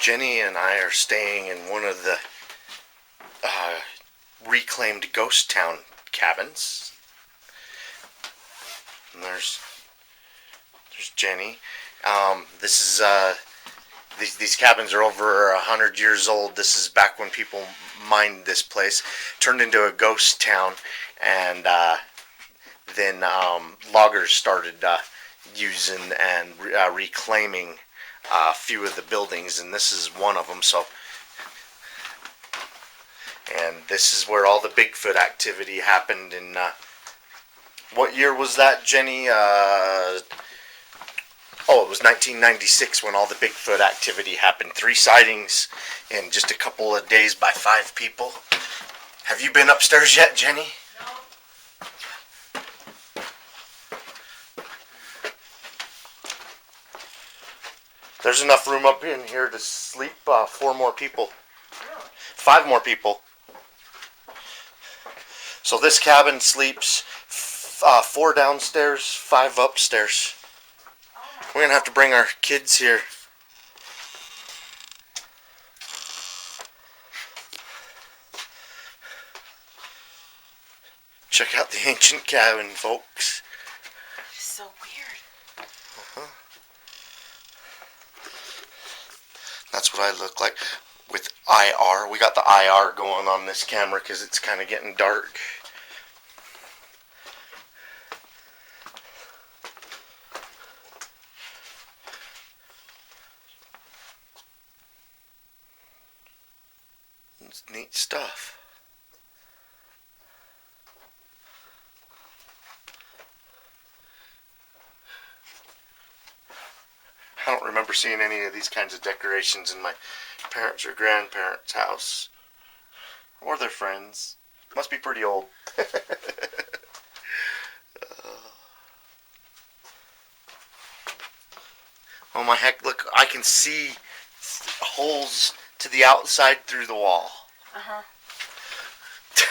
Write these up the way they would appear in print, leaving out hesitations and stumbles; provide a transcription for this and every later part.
Jenny and I are staying in one of the reclaimed ghost town cabins. And there's Jenny. This is these cabins are over 100 years old. This is back when people mined this place. Turned into a ghost town, and then loggers started using and reclaiming a few of the buildings, and this is one of them. So, and this is where all the Bigfoot activity happened in what year was that, Jenny? It was 1996 when all the Bigfoot activity happened. 3 sightings in just a couple of days by 5 people. Have you been upstairs yet, Jenny? No. There's enough room up in here to sleep 4 more people. Really? 5 more people. So this cabin sleeps 4 downstairs, 5 upstairs. We're going to have to bring our kids here. Check out the ancient cabin, folks. It's so weird. That's what I look like with IR. We got the IR going on this camera because it's kind of getting dark. It's neat stuff. I don't remember seeing any of these kinds of decorations in my parents' or grandparents' house. Or their friends. Must be pretty old. Oh my heck, look, I can see holes to the outside through the wall. Uh-huh.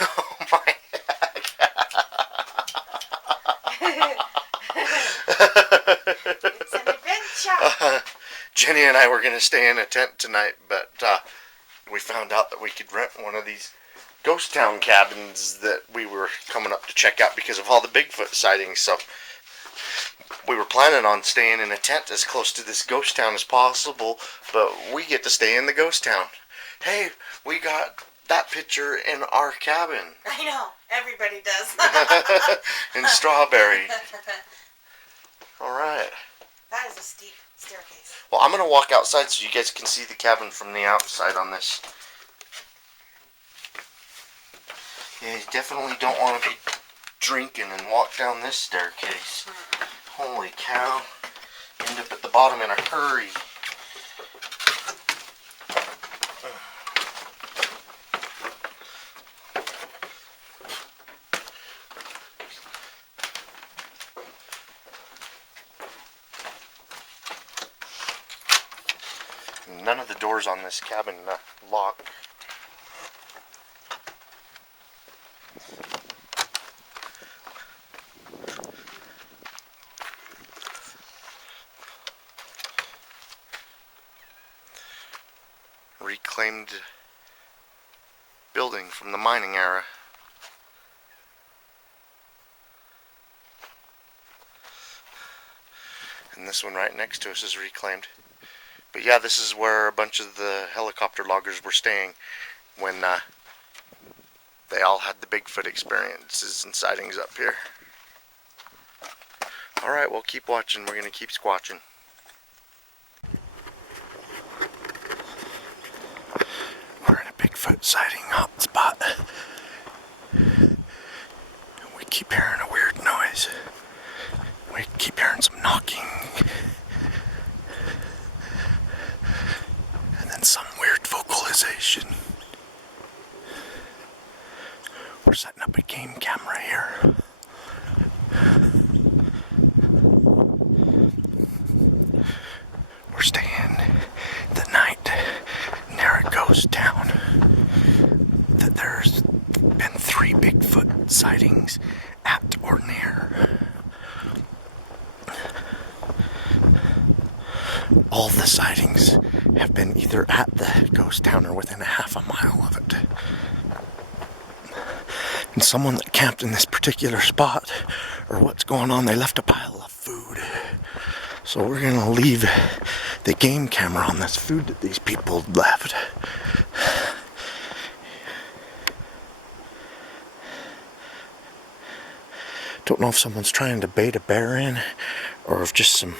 Oh my heck. It's an adventure. Jenny and I were going to stay in a tent tonight, but we found out that we could rent one of these ghost town cabins that we were coming up to check out because of all the Bigfoot sightings. So we were planning on staying in a tent as close to this ghost town as possible, but we get to stay in the ghost town. Hey, we got that picture in our cabin. I know. Everybody does. In Strawberry. All right. That is a steep staircase. Well, I'm going to walk outside so you guys can see the cabin from the outside on this. Yeah, you definitely don't want to be drinking and walk down this staircase. Holy cow. End up at the bottom in a hurry. None of the doors on this cabin lock. Reclaimed building from the mining era. And this one right next to us is reclaimed. But yeah, this is where a bunch of the helicopter loggers were staying when they all had the Bigfoot experiences and sightings up here. Alright, well, keep watching. We're going to keep squatching. We're in a Bigfoot sighting hotspot. We keep hearing a weird noise. We keep hearing some knocking. Some weird vocalization. We're setting up a game camera here. We're staying the night near a ghost town that there's been 3 Bigfoot sightings at or near. All the sightings have been either at the ghost town or within a half a mile of it. And someone that camped in this particular spot, or what's going on, they left a pile of food. So we're gonna leave the game camera on this food that these people left. Don't know if someone's trying to bait a bear in, or if just some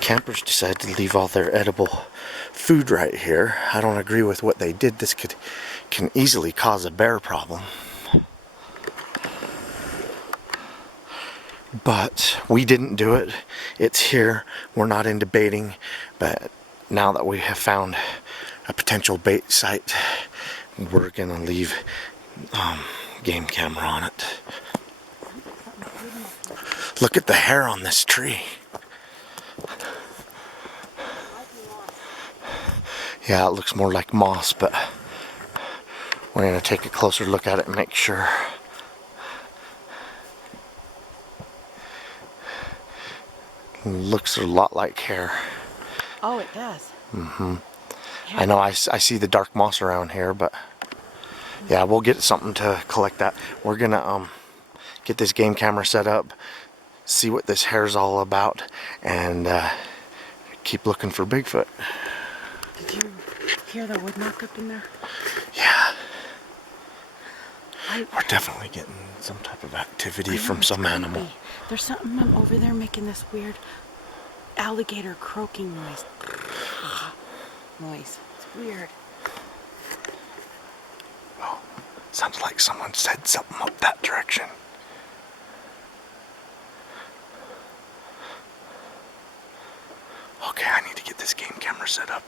campers decided to leave all their edible food right here. I don't agree with what they did. This can easily cause a bear problem. But we didn't do it. It's here. We're not into baiting, but now that we have found a potential bait site, we're gonna leave game camera on it. Look at the hair on this tree. Yeah, it looks more like moss, but we're gonna take a closer look at it and make sure. Looks a lot like hair. Oh, it does. Yeah. I know I see the dark moss around here, but yeah, we'll get something to collect that. We're gonna get this game camera set up, see what this hair's all about, and keep looking for Bigfoot. Did you hear the wood knock up in there? Yeah. We're definitely getting some type of activity from some animal. There's something over there making this weird alligator croaking noise. It's weird. Oh, sounds like someone said something up that direction. Okay, I need to get this game camera set up.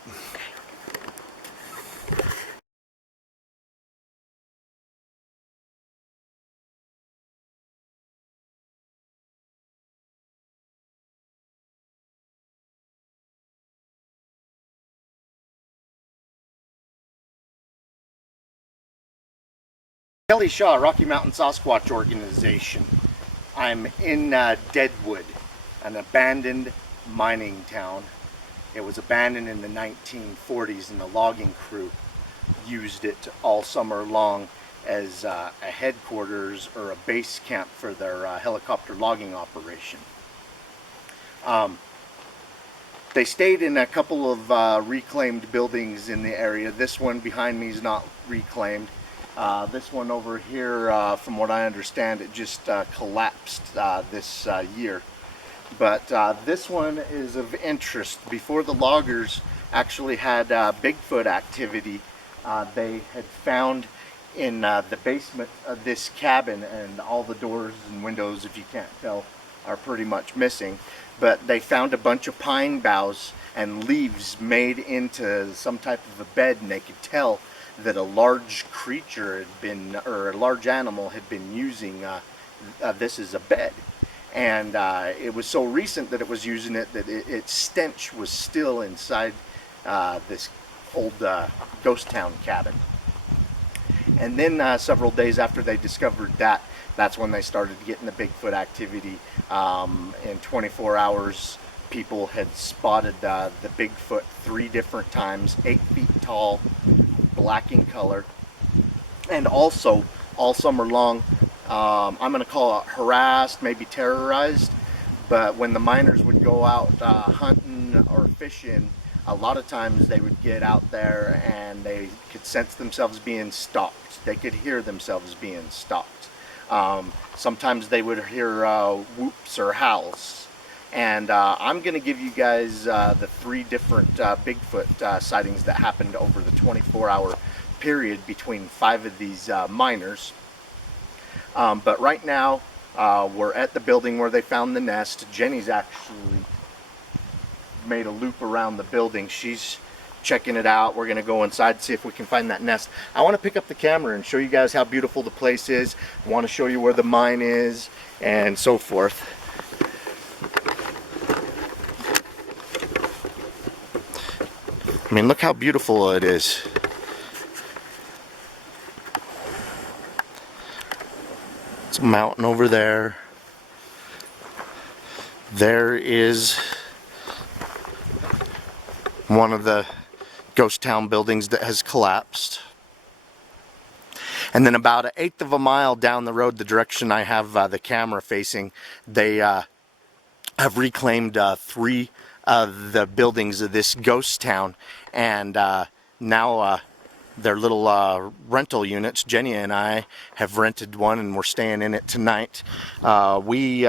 Kelly Shaw, Rocky Mountain Sasquatch Organization. I'm in Deadwood, an abandoned mining town. It was abandoned in the 1940s, and the logging crew used it all summer long as a headquarters or a base camp for their helicopter logging operation. They stayed in a couple of reclaimed buildings in the area. This one behind me is not reclaimed. This one over here, from what I understand, it just collapsed this year. But this one is of interest. Before the loggers actually had Bigfoot activity, they had found in the basement of this cabin, and all the doors and windows, if you can't tell, are pretty much missing. But they found a bunch of pine boughs and leaves made into some type of a bed, and they could tell that a large creature had been, or a large animal had been using this as a bed. And it was so recent that it was using it that its stench was still inside this old ghost town cabin. And then several days after they discovered that, that's when they started getting the Bigfoot activity. In 24 hours, people had spotted the Bigfoot 3 different times, 8 feet tall, black in color, and also all summer long, I'm going to call it harassed, maybe terrorized. But when the miners would go out hunting or fishing, a lot of times they would get out there and they could sense themselves being stalked. They could hear themselves being stalked. Sometimes they would hear whoops or howls. And I'm going to give you guys the 3 different Bigfoot sightings that happened over the 24-hour period between 5 of these miners. But right now, we're at the building where they found the nest. Jenny's actually made a loop around the building. She's checking it out. We're going to go inside and see if we can find that nest. I want to pick up the camera and show you guys how beautiful the place is. I want to show you where the mine is and so forth. I mean, look how beautiful it is. It's a mountain over there. There is one of the ghost town buildings that has collapsed. And then about 1/8 of a mile down the road, the direction I have the camera facing, they have reclaimed 3 of the buildings of this ghost town, and now their little rental units. Jenny and I have rented one, and we're staying in it tonight. We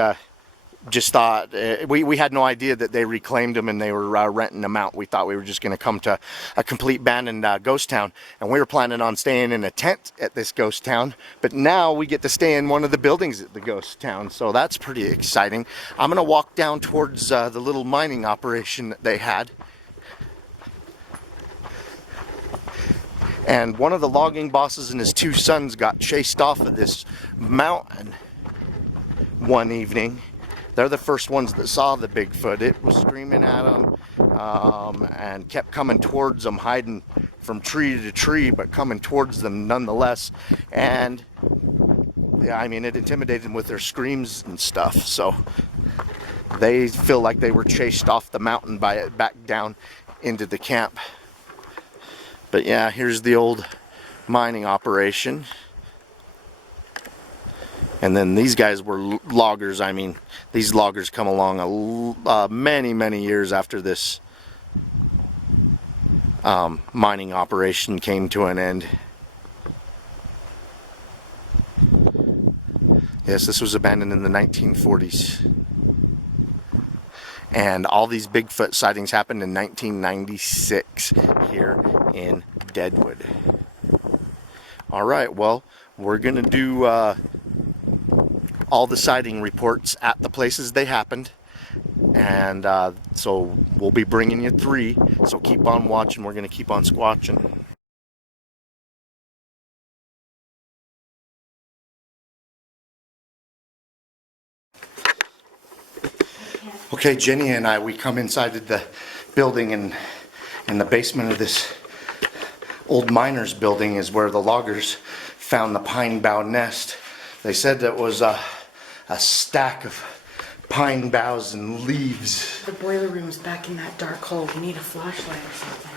just thought, we had no idea that they reclaimed them and they were renting them out. We thought we were just going to come to a complete abandoned ghost town, and we were planning on staying in a tent at this ghost town, but now we get to stay in one of the buildings at the ghost town, so that's pretty exciting. I'm going to walk down towards the little mining operation that they had. And one of the logging bosses and his 2 sons got chased off of this mountain one evening. They're the first ones that saw the Bigfoot. It was screaming at them and kept coming towards them, hiding from tree to tree, but coming towards them nonetheless. And yeah, I mean, it intimidated them with their screams and stuff. So they feel like they were chased off the mountain by it back down into the camp. But yeah, here's the old mining operation. And then these guys were loggers. I mean, these loggers come along many, many years after this mining operation came to an end. Yes, this was abandoned in the 1940s. And all these Bigfoot sightings happened in 1996 here in Deadwood. All right, well, we're going to do all the sighting reports at the places they happened, and so we'll be bringing you 3, so keep on watching. We're going to keep on squatching. Okay, Jenny and I, we come inside of the building, and in the basement of this old miners building is where the loggers found the pine bough nest. They said that was a stack of pine boughs and leaves. The boiler room's back in that dark hole. We need a flashlight or something.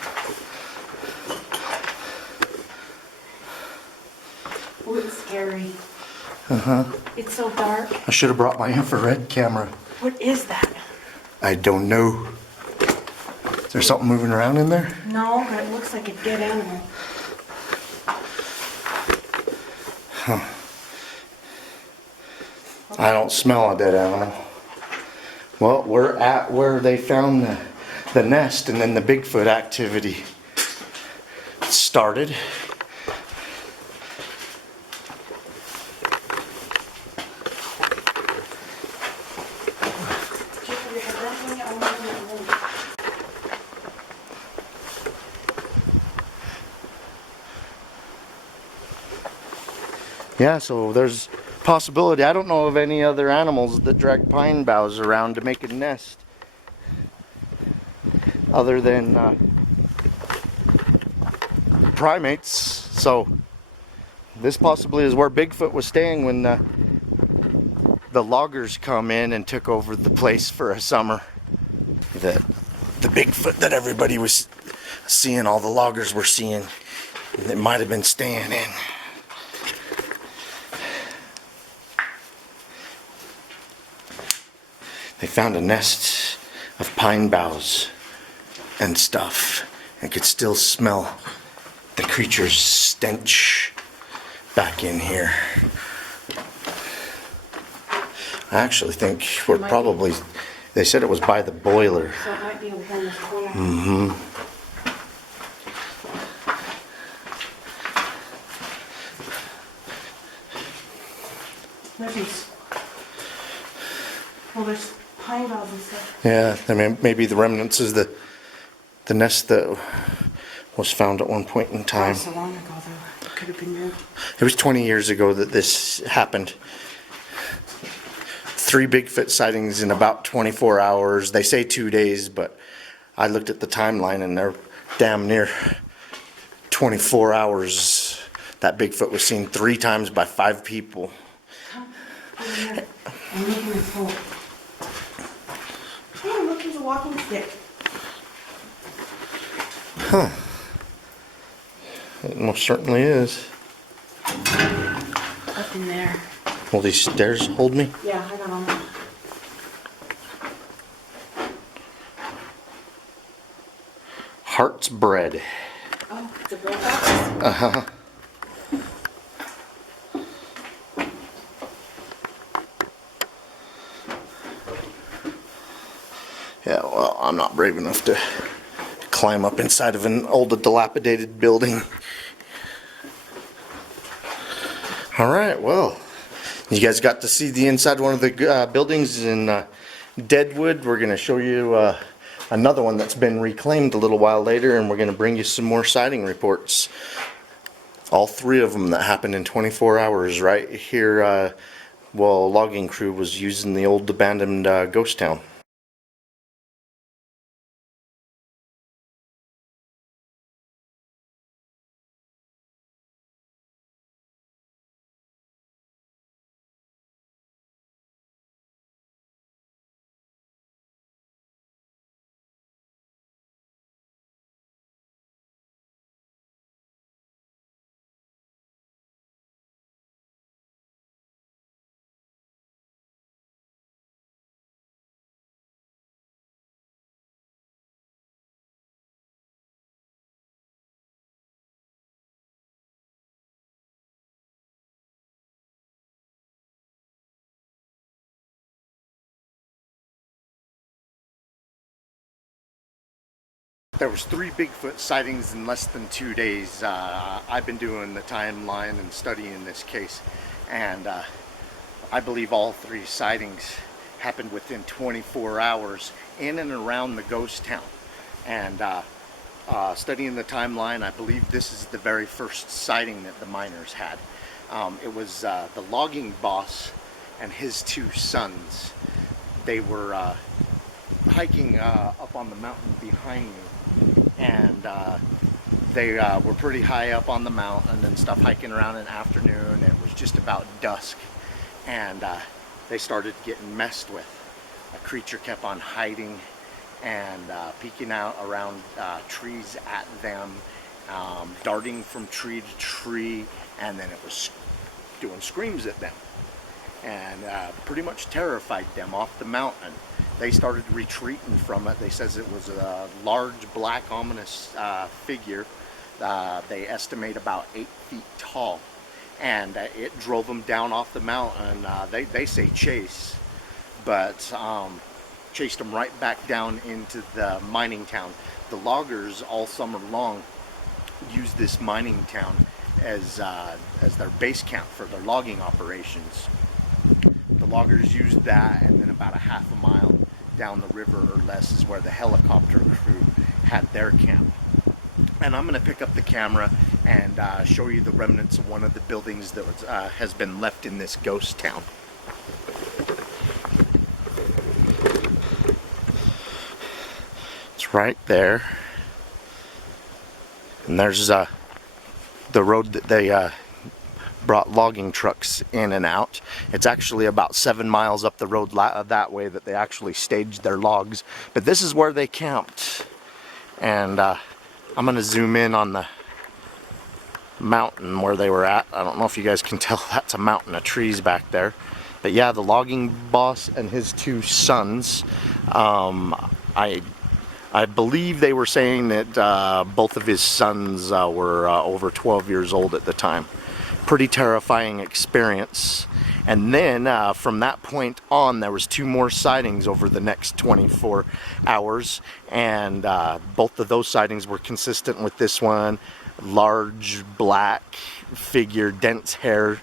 Oh, it's scary. It's so dark. I should have brought my infrared camera. What is that? I don't know. Is there something moving around in there? No, but it looks like a dead animal. Huh. I don't smell a dead animal. Well, we're at where they found the nest, and then the Bigfoot activity started. Yeah, so there's possibility. I don't know of any other animals that drag pine boughs around to make a nest other than primates. So this possibly is where Bigfoot was staying when the loggers come in and took over the place for a summer. The Bigfoot that everybody was seeing, all the loggers were seeing, that might have been staying in. They found a nest of pine boughs and stuff, and could still smell the creature's stench back in here. I actually think we're probably, they said it was by the boiler. So it might be over here in this corner. Mm-hmm. There's pine boughs and stuff. Yeah, I mean, maybe the remnants is the nest that was found at one point in time. Not so long ago, though. It could have been moved. It was 20 years ago that this happened. 3 Bigfoot sightings in about 24 hours. They say 2 days, but I looked at the timeline and they're damn near 24 hours. That Bigfoot was seen 3 times by 5 people. I'm looking at this hole. Oh, look, there's a walking stick. Huh. It most certainly is. Up in there. Will these stairs hold me? Yeah, I got on that. Heart's bread. Oh, it's a bread box? Uh-huh. Yeah, well, I'm not brave enough to climb up inside of an old dilapidated building. Alright, well, you guys got to see the inside of one of the buildings in Deadwood. We're going to show you another one that's been reclaimed a little while later, and we're going to bring you some more sighting reports. All three of them that happened in 24 hours right here while a logging crew was using the old abandoned ghost town. There was 3 Bigfoot sightings in less than 2 days. I've been doing the timeline and studying this case, and I believe all 3 sightings happened within 24 hours in and around the ghost town. And studying the timeline, I believe this is the very first sighting that the miners had. It was the logging boss and his 2 sons. They were hiking up on the mountain behind me, and they were pretty high up on the mountain and stuff, hiking around in the afternoon. It was just about dusk, and they started getting messed with. A creature kept on hiding and peeking out around trees at them, darting from tree to tree, and then it was doing screams at them, and pretty much terrified them off the mountain. They started retreating from it. They says it was a large, black, ominous figure. They estimate about 8 feet tall, and it drove them down off the mountain. They say chase, but chased them right back down into the mining town. The loggers all summer long used this mining town as their base camp for their logging operations. The loggers used that, and then about a half a mile down the river or less is where the helicopter crew had their camp. And I'm going to pick up the camera and show you the remnants of one of the buildings that was, has been left in this ghost town. It's right there. And there's the road that they brought logging trucks in and out. It's actually about 7 miles up the road that way that they actually staged their logs. But this is where they camped. And I'm going to zoom in on the mountain where they were at. I don't know if you guys can tell, that's a mountain of trees back there. But yeah, the logging boss and his 2 sons, I believe they were saying that both of his sons were over 12 years old at the time. Pretty terrifying experience. And then from that point on, there was 2 more sightings over the next 24 hours, and both of those sightings were consistent with this one. Large black figure, dense hair,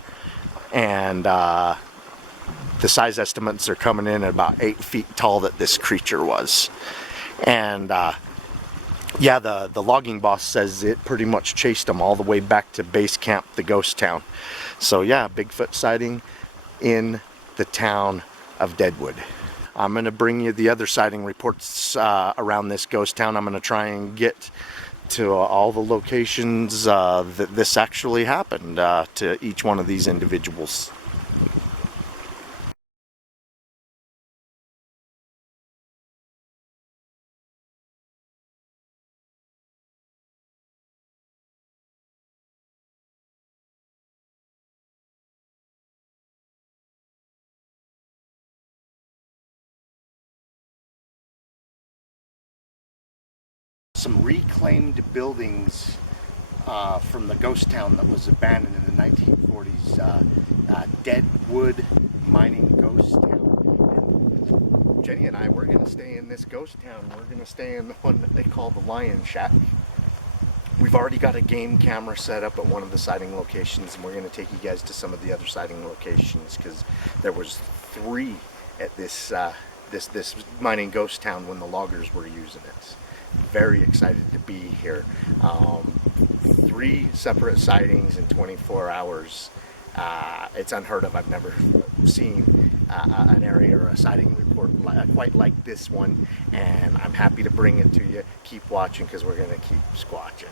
and the size estimates are coming in at about 8 feet tall that this creature was. And yeah, the logging boss says it pretty much chased them all the way back to base camp, the ghost town. So yeah, Bigfoot sighting in the town of Deadwood. I'm going to bring you the other sighting reports around this ghost town. I'm going to try and get to all the locations that this actually happened to each one of these individuals. some reclaimed buildings from the ghost town that was abandoned in the 1940s, Deadwood mining ghost town. And Jenny and I, we're going to stay in this ghost town. We're going to stay in the one that they call the Lion Shack. We've already got a game camera set up at one of the sighting locations, and we're going to take you guys to some of the other sighting locations, because there was 3 at this this mining ghost town when the loggers were using it. Very excited to be here. 3 separate sightings in 24 hours. It's unheard of. I've never seen an area or a sighting report quite like this one, and I'm happy to bring it to you. Keep watching, because we're going to keep squatching.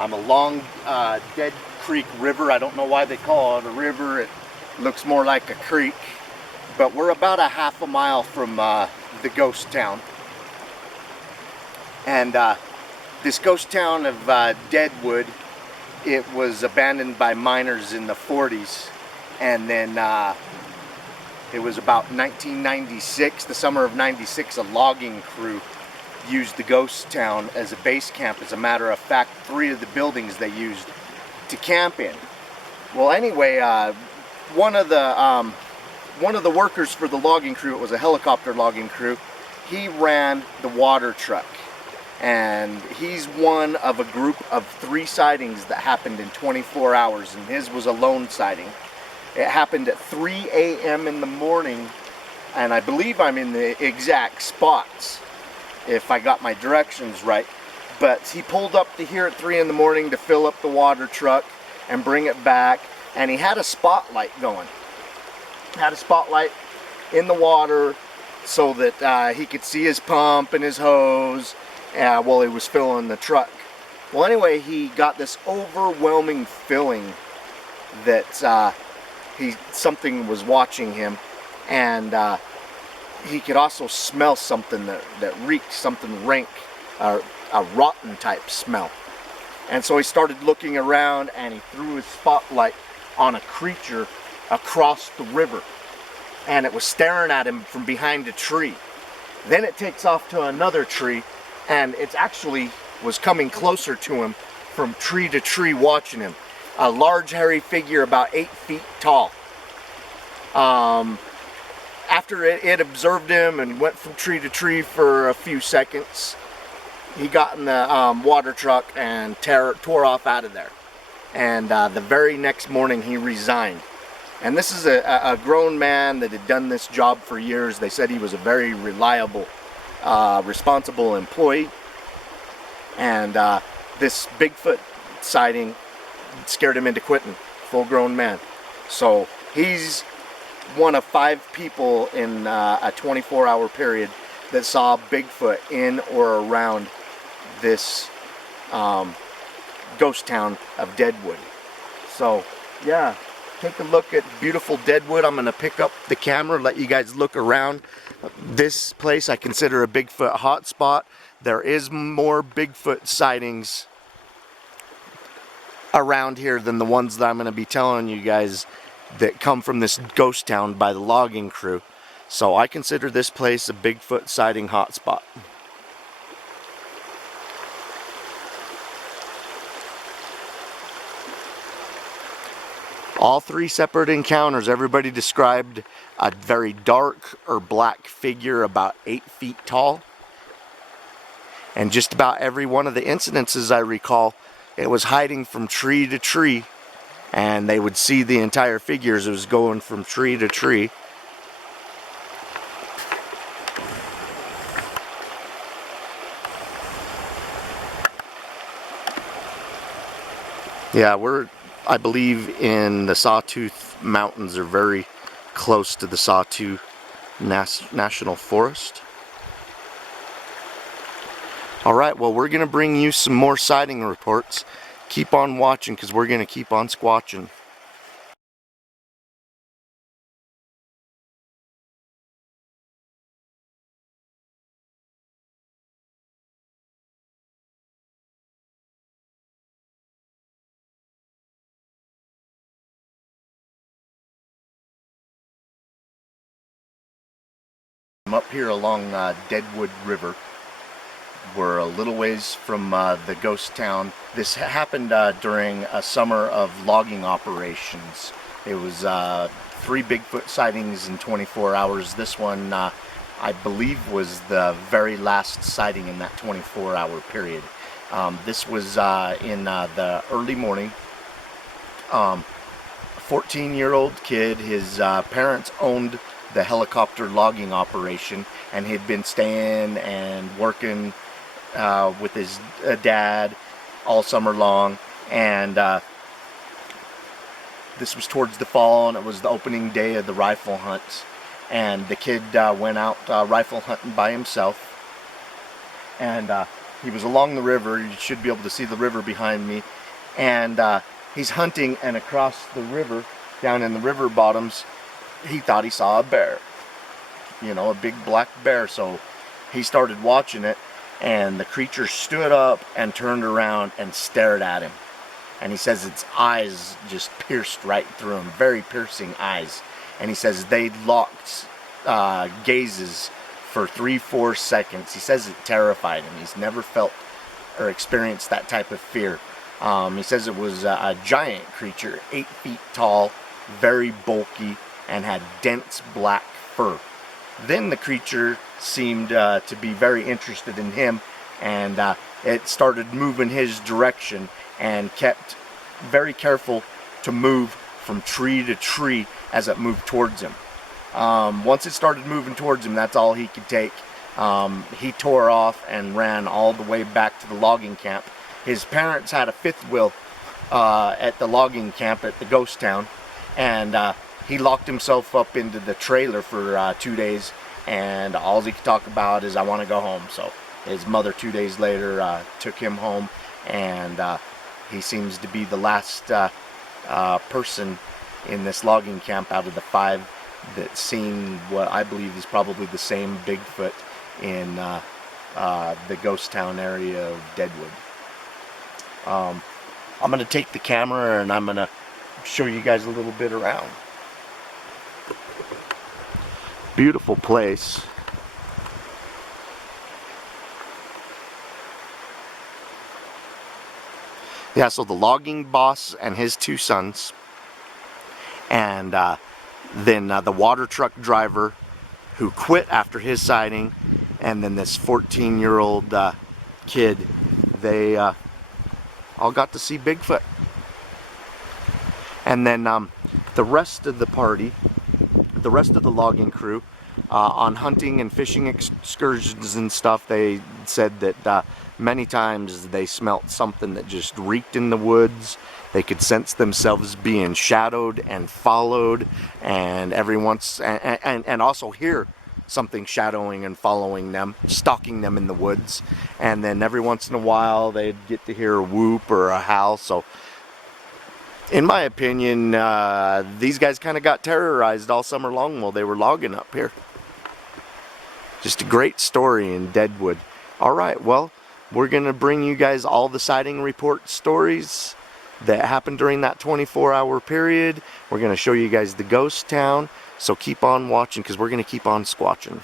I'm along Dead Creek River. I don't know why they call it a river. It looks more like a creek. But we're about a half a mile from the ghost town. And this ghost town of Deadwood, it was abandoned by miners in the 40s. And then it was about 1996, the summer of 96, a logging crew used the ghost town as a base camp. As a matter of fact, 3 of the buildings they used to camp in. Well, anyway, one of the workers for the logging crew, it was a helicopter logging crew, he ran the water truck, and he's one of a group of 3 sightings that happened in 24 hours, and his was a lone sighting. It happened at 3 a.m. in the morning, and I believe I'm in the exact spots, if I got my directions right. But he pulled up to here at 3 in the morning to fill up the water truck and bring it back, and he had a spotlight going. Had a spotlight in the water so that he could see his pump and his hose while he was filling the truck. Well, anyway, he got this overwhelming feeling that something was watching him, and he could also smell something that reeked, something rank, a rotten type smell. And so he started looking around, and he threw his spotlight on a creature across the river, and it was staring at him from behind a tree. Then it takes off to another tree, and it actually was coming closer to him from tree to tree, watching him. A large hairy figure about 8 feet tall. After it observed him and went from tree to tree for a few seconds, he got in the water truck and tore off out of there. And the very next morning he resigned. And this is a grown man that had done this job for years. They said he was a very reliable, responsible employee. And this Bigfoot sighting scared him into quitting. Full-grown man. So he's one of 5 people in a 24-hour period that saw Bigfoot in or around this ghost town of Deadwood. So yeah, take a look at beautiful Deadwood. I'm gonna pick up the camera, let you guys look around. This place I consider a Bigfoot hotspot. There is more Bigfoot sightings around here than the ones that I'm gonna be telling you guys that come from this ghost town by the logging crew. So I consider this place a Bigfoot sighting hotspot. All 3 separate encounters, everybody described a very dark or black figure about 8 feet tall. And just about every one of the incidences I recall, it was hiding from tree to tree. And they would see the entire figure as it was going from tree to tree. Yeah, I believe in the Sawtooth Mountains, are very close to the Sawtooth National Forest. Alright, well, we're going to bring you some more sighting reports. Keep on watching because we're going to keep on squatching. I'm up here along Deadwood River. We're a little ways from the ghost town. This happened during a summer of logging operations. It was 3 Bigfoot sightings in 24 hours. This one, I believe, was the very last sighting in that 24-hour period. This was in the early morning. A 14-year-old kid, his parents owned the helicopter logging operation, and he'd been staying and working with his dad all summer long, and this was towards the fall, and it was the opening day of the rifle hunts, and the kid went out rifle hunting by himself, and he was along the river. You should be able to see the river behind me, and he's hunting, and across the river, down in the river bottoms, he thought he saw a bear, you know, a big black bear. So he started watching it, and the creature stood up and turned around and stared at him. And he says its eyes just pierced right through him, very piercing eyes. And he says they locked gazes for 3-4 seconds. He says it terrified him. He's never felt or experienced that type of fear. He says it was a giant creature, 8 feet tall, very bulky, and had dense black fur. Then the creature seemed to be very interested in him, and it started moving his direction and kept very careful to move from tree to tree as it moved towards him. Once it started moving towards him, that's all he could take. He tore off and ran all the way back to the logging camp. His parents had a fifth wheel at the logging camp at the ghost town, and he locked himself up into the trailer for 2 days, and all he could talk about is, I want to go home. So his mother 2 days later took him home, and he seems to be the last person in this logging camp out of the 5 that's seen what I believe is probably the same Bigfoot in the ghost town area of Deadwood. I'm going to take the camera and I'm going to show you guys a little bit around. Beautiful place. Yeah, so the logging boss and his 2 sons, and then the water truck driver who quit after his sighting, and then this 14-year-old kid, they all got to see Bigfoot. And then the rest of the party, the rest of the logging crew, on hunting and fishing excursions and stuff, they said that many times they smelt something that just reeked in the woods. They could sense themselves being shadowed and followed, and and also hear something shadowing and following them, stalking them in the woods. And then every once in a while they'd get to hear a whoop or a howl. So in my opinion, these guys kind of got terrorized all summer long while they were logging up here. Just a great story in Deadwood. Alright, well, we're going to bring you guys all the sighting report stories that happened during that 24-hour period. We're going to show you guys the ghost town, so keep on watching because we're going to keep on squatching.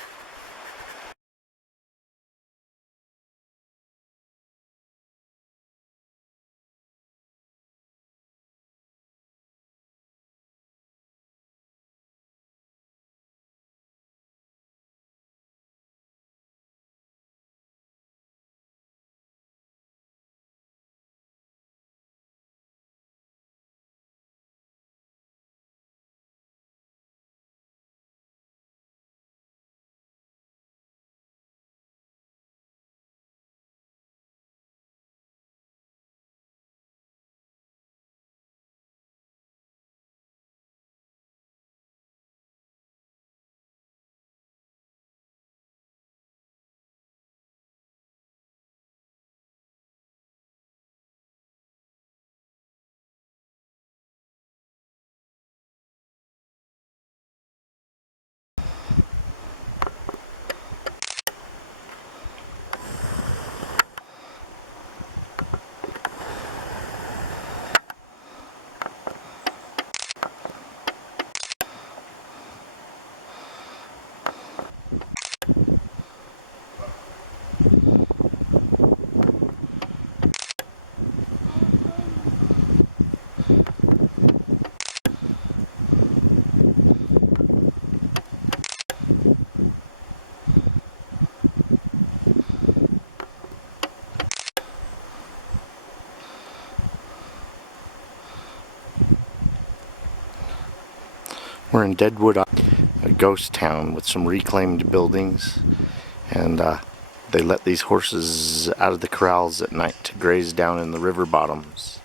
We're in Deadwood, a ghost town with some reclaimed buildings, and they let these horses out of the corrals at night to graze down in the river bottoms.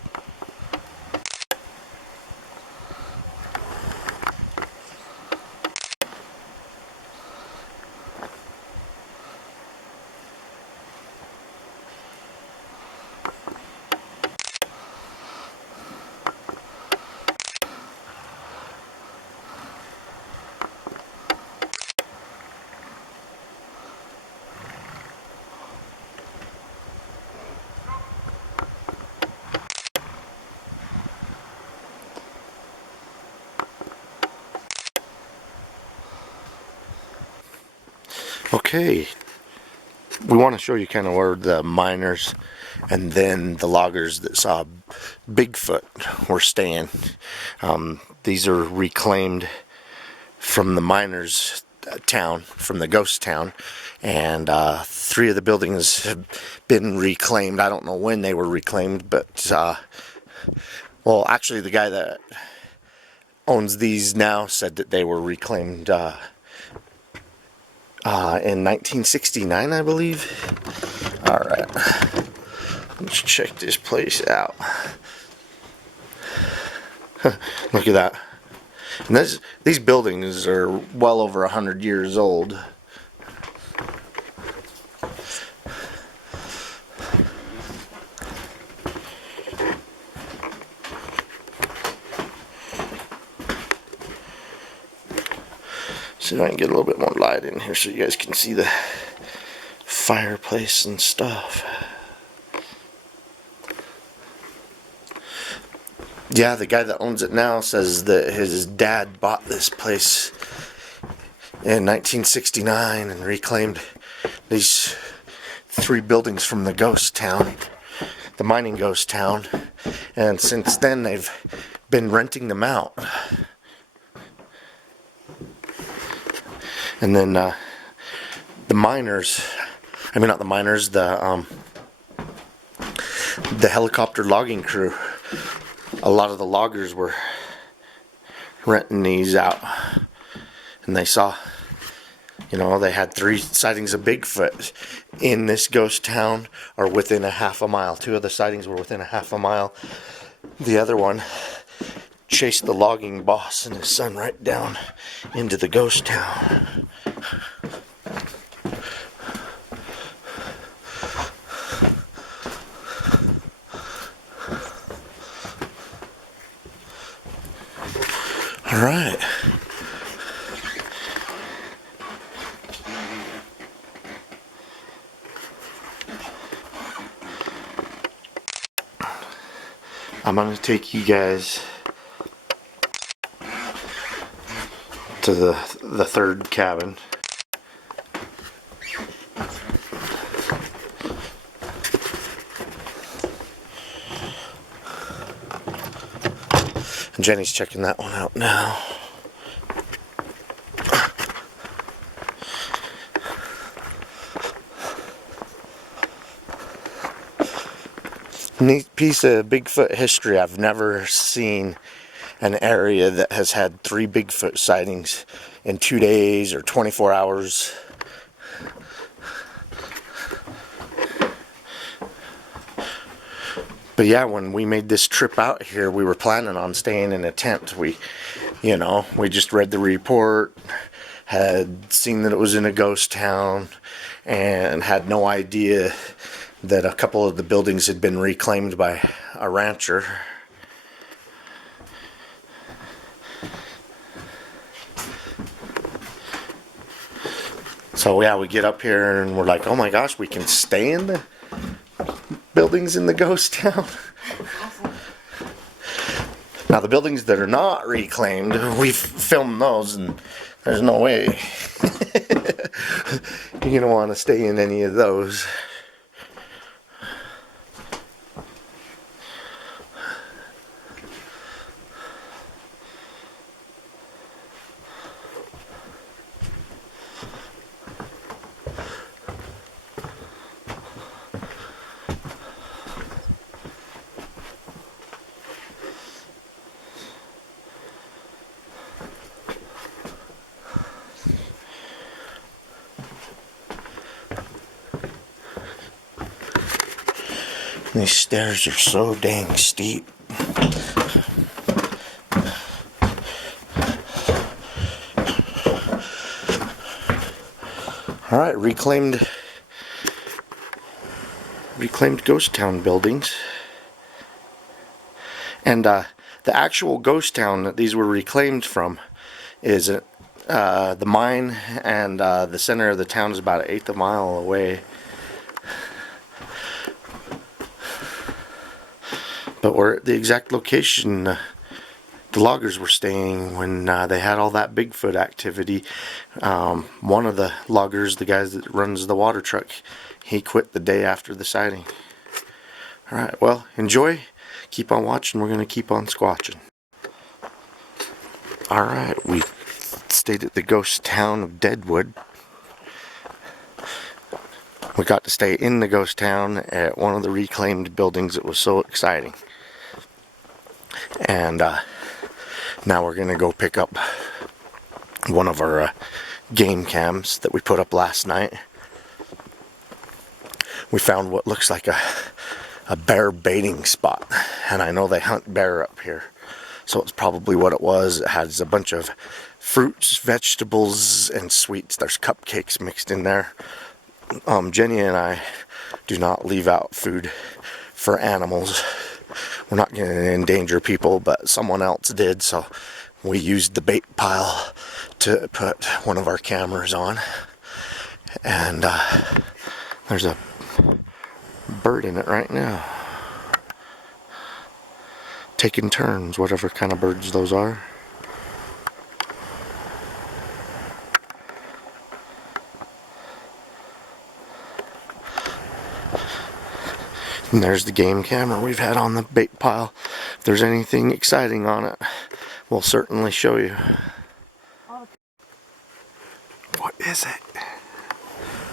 Okay, we want to show you kind of where the miners and then the loggers that saw Bigfoot were staying. These are reclaimed from the miners' town, from the ghost town, and 3 of the buildings have been reclaimed. I don't know when they were reclaimed, but well, actually the guy that owns these now said that they were reclaimed in 1969, I believe. Alright, let's check this place out. Look at that. And these buildings are well over 100 years old. See if I can get a little bit more light in here so you guys can see the fireplace and stuff. Yeah, the guy that owns it now says that his dad bought this place in 1969 and reclaimed these 3 buildings from the ghost town, the mining ghost town, and since then they've been renting them out. And then the miners, I mean not the miners, the helicopter logging crew, a lot of the loggers were renting these out, and they saw, you know, they had 3 sightings of Bigfoot in this ghost town or within a half a mile. 2 of the sightings were within a half a mile. The other one chased the logging boss and his son right down into the ghost town. All right. I'm going to take you guys to the 3rd cabin. And Jenny's checking that one out now. Neat piece of Bigfoot history. I've never seen an area that has had 3 Bigfoot sightings in 2 days or 24 hours. But yeah, when we made this trip out here, we were planning on staying in a tent. We just read the report, had seen that it was in a ghost town, and had no idea that a couple of the buildings had been reclaimed by a rancher. So yeah, we get up here and we're like, oh my gosh, we can stay in the buildings in the ghost town. Now the buildings that are not reclaimed, we've filmed those, and there's no way you're gonna want to stay in any of those. These stairs are so dang steep. Alright, reclaimed ghost town buildings. And the actual ghost town that these were reclaimed from is the mine, and the center of the town is about an eighth of a mile away. But we're at the exact location the loggers were staying when they had all that Bigfoot activity. One of the loggers, the guy that runs the water truck, he quit the day after the sighting. Alright, well, enjoy. Keep on watching. We're going to keep on squatching. Alright, we stayed at the ghost town of Deadwood. We got to stay in the ghost town at one of the reclaimed buildings. It was so exciting. And now we're going to go pick up one of our game cams that we put up last night. We found what looks like a bear baiting spot, and I know they hunt bear up here, so it's probably what it was. It has a bunch of fruits, vegetables, and sweets. There's cupcakes mixed in there. Jenny and I do not leave out food for animals. We're not going to endanger people, but someone else did, so we used the bait pile to put one of our cameras on. And there's a bird in it right now, taking turns, whatever kind of birds those are. And there's the game camera we've had on the bait pile. If there's anything exciting on it, we'll certainly show you. What is it?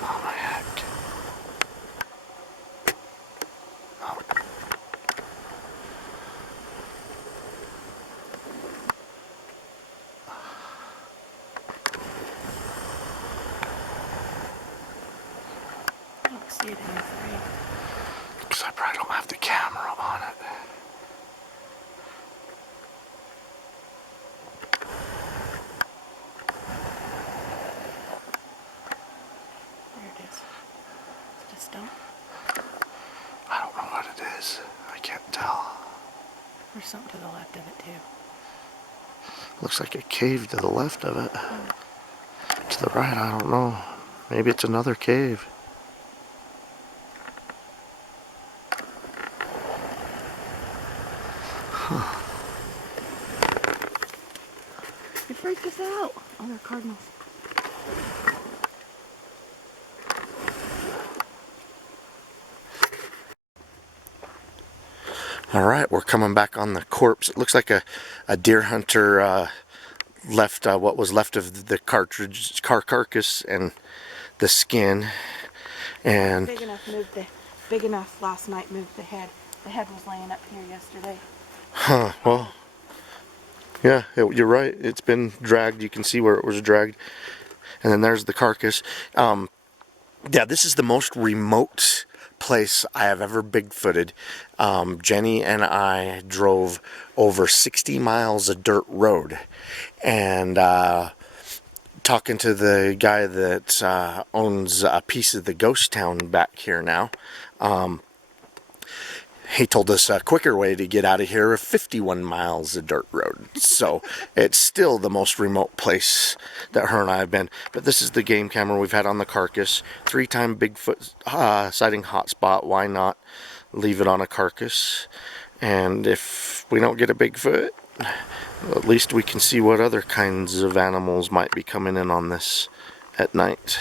Oh my heck. Oh. I don't see it in the frame. Because I probably don't have the camera on it. There it is. Is it a stump? I don't know what it is. I can't tell. There's something to the left of it too. Looks like a cave to the left of it. To the right, I don't know. Maybe it's another cave. Huh. You freaked us out. Oh, they're cardinals. Alright, we're coming back on the corpse. It looks like a deer hunter left what was left of the car carcass and the skin. And Big enough last night moved the head. The head was laying up here yesterday. huh, well, yeah, you're right. It's been dragged. You can see where it was dragged. And then there's the carcass. Yeah, this is the most remote place I have ever Bigfooted. Jenny and I drove over 60 miles of dirt road. And talking to the guy that owns a piece of the ghost town back here now, he told us a quicker way to get out of here of 51 miles of dirt road. So it's still the most remote place that her and I have been. But this is the game camera we've had on the carcass. 3-time Bigfoot sighting hotspot. Why not leave it on a carcass? And if we don't get a Bigfoot, at least we can see what other kinds of animals might be coming in on this at night.